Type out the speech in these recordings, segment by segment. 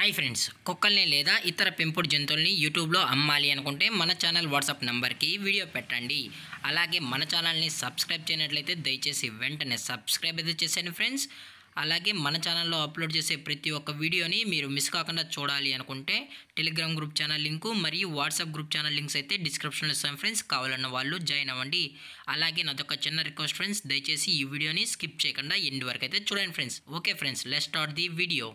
Hi friends, కుక్కల్ని లేదా ఇతర పెంపుడు జంతువుల్ని యూట్యూబ్లో అమ్మాలి అనుకుంటే మన ఛానల్ వాట్సాప్ నెంబర్కి వీడియో పెట్టండి. అలాగే మన ఛానల్ని సబ్స్క్రైబ్ చేయనట్లయితే దయచేసి వెంటనే సబ్స్క్రైబ్ అయితే చేసేయండి ఫ్రెండ్స్. అలాగే మన ఛానల్లో అప్లోడ్ చేసే ప్రతి ఒక్క వీడియోని మీరు మిస్ కాకుండా చూడాలి అనుకుంటే టెలిగ్రామ్ గ్రూప్ ఛానల్ లింకు మరియు వాట్సాప్ గ్రూప్ ఛానల్ లింక్స్ అయితే డిస్క్రిప్షన్లో ఇస్తాను ఫ్రెండ్స్. కావాలన్న వాళ్ళు జాయిన్ అవ్వండి. అలాగే నాదొక చిన్న రిక్వెస్ట్ ఫ్రెండ్స్, దయచేసి ఈ వీడియోని స్కిప్ చేయకుండా ఎండ్ వరకు అయితే చూడండి friends. Okay friends, let's start the video.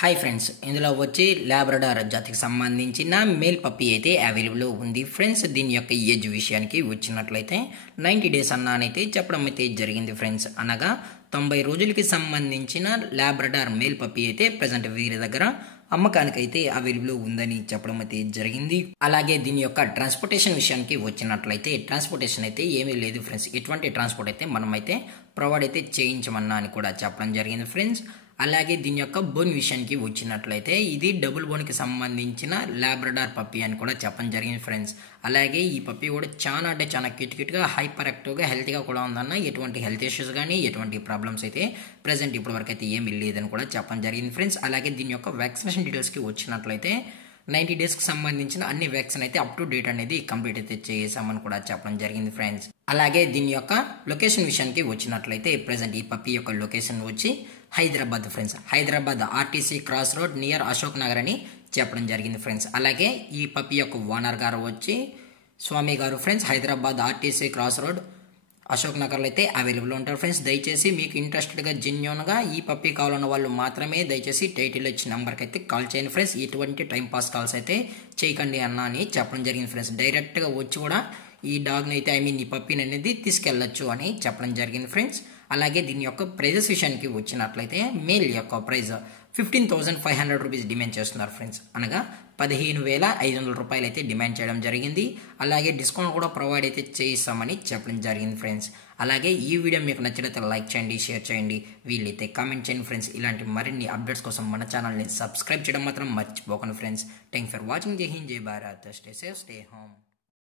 Hi friends, ఇందులో వచ్చి లాబ్రడార్ జాతికి సంబంధించిన మేల్ పప్పీ అయితే అవైలబుల్ ఉంది ఫ్రెండ్స్. దీని యొక్క ఏజ్ విషయానికి వచ్చినట్లయితే 90 డేస్ అన్నానైతే చెప్పడం అయితే జరిగింది ఫ్రెండ్స్. అనగా 90 రోజులకి సంబంధించిన లాబ్రడార్ మేల్ పప్పీ అయితే ప్రజెంట్ వీరి దగ్గర అమ్మకానికి అయితే అవైలబుల్ ఉందని చెప్పడం అయితే జరిగింది. అలాగే దీని యొక్క ట్రాన్స్పోర్టేషన్ విషయానికి వచ్చినట్లయితే ట్రాన్స్పోర్టేషన్ అయితే ఏమీ లేదు ఫ్రెండ్స్. ఎటువంటి ట్రాన్స్పోర్ట్ అయితే మనమైతే ప్రొవైడ్ అయితే చేయించమన్నా అని కూడా చెప్పడం జరిగింది ఫ్రెండ్స్. అలాగే దీని యొక్క బోన్ విషయానికి వచ్చినట్లయితే ఇది డబుల్ బోన్కి సంబంధించిన లాబ్రడార్ పప్పీ అని కూడా చెప్పడం జరిగింది ఫ్రెండ్స్. అలాగే ఈ పప్పీ కూడా చాలా అంటే చాలా క్యూట్గా హైపర్ యాక్టివ్గా హెల్తీగా కూడా ఉందన్న. ఎటువంటి హెల్త్ ఇష్యూస్ కానీ ఎటువంటి ప్రాబ్లమ్స్ అయితే ప్రజెంట్ ఇప్పటి వరకు అయితే ఏమీ లేదని కూడా చెప్పడం జరిగింది ఫ్రెండ్స్. అలాగే దీని యొక్క వ్యాక్సినేషన్ డీటెయిల్స్కి వచ్చినట్లయితే 90 డేస్కి సంబంధించిన అన్ని వ్యాక్సిన్ అయితే అప్ టు డేట్ అనేది కంప్లీట్ అయితే చేసామని కూడా చెప్పడం జరిగింది ఫ్రెండ్స్. అలాగే దీని యొక్క లొకేషన్ విషయానికి వచ్చినట్లయితే ప్రజెంట్ ఈ పప్పీ యొక్క లొకేషన్ వచ్చి Hyderabad friends. Hyderabad RTC cross road near Ashok Nagar అని చెప్పడం జరిగింది ఫ్రెండ్స్. అలాగే ఈ పప్పీ యొక్క ఓనర్ గారు వచ్చి స్వామి గారు friends. Hyderabad RTC cross road Ashok నగర్లో అయితే అవైలబుల్ ఉంటారు ఫ్రెండ్స్. దయచేసి మీకు ఇంట్రెస్టెడ్గా జెన్యూన్గా ఈ పప్పీ కావాలన్న వాళ్ళు మాత్రమే దయచేసి టైటిల్ ఇచ్చిన నెంబర్కి అయితే కాల్ చేయండి ఫ్రెండ్స్. ఎటువంటి టైం పాస్ కాల్స్ అయితే చేయకండి అన్న అని చెప్పడం జరిగింది ఫ్రెండ్స్. డైరెక్ట్గా వచ్చి కూడా ఈ డాగ్ని అయితే ఈ పప్పీని అనేది తీసుకెళ్ళచ్చు అని చెప్పడం జరిగింది ఫ్రెండ్స్. అలాగే దీని యొక్క ప్రైజెస్ విషయానికి వచ్చినట్లయితే మేల్ యొక్క ప్రైజ్ 15,500 రూపీస్ డిమాండ్ చేస్తున్నారు ఫ్రెండ్స్. అనగా 15,500 రూపాయలు అయితే డిమాండ్ చేయడం జరిగింది. అలాగే డిస్కౌంట్ కూడా ప్రొవైడ్ అయితే చేయిస్తామని చెప్పడం జరిగింది ఫ్రెండ్స్. అలాగే ఈ వీడియో మీకు నచ్చినట్లయితే లైక్ చేయండి, షేర్ చేయండి, వీలైతే కామెంట్ చేయండి ఫ్రెండ్స్. ఇలాంటి మరిన్ని అప్డేట్స్ కోసం మన ఛానల్ని సబ్స్క్రైబ్ చేయడం మాత్రం మర్చిపోకండి ఫ్రెండ్స్. Thank for watching. జై హింద్, జై Bharat, stay safe, stay home.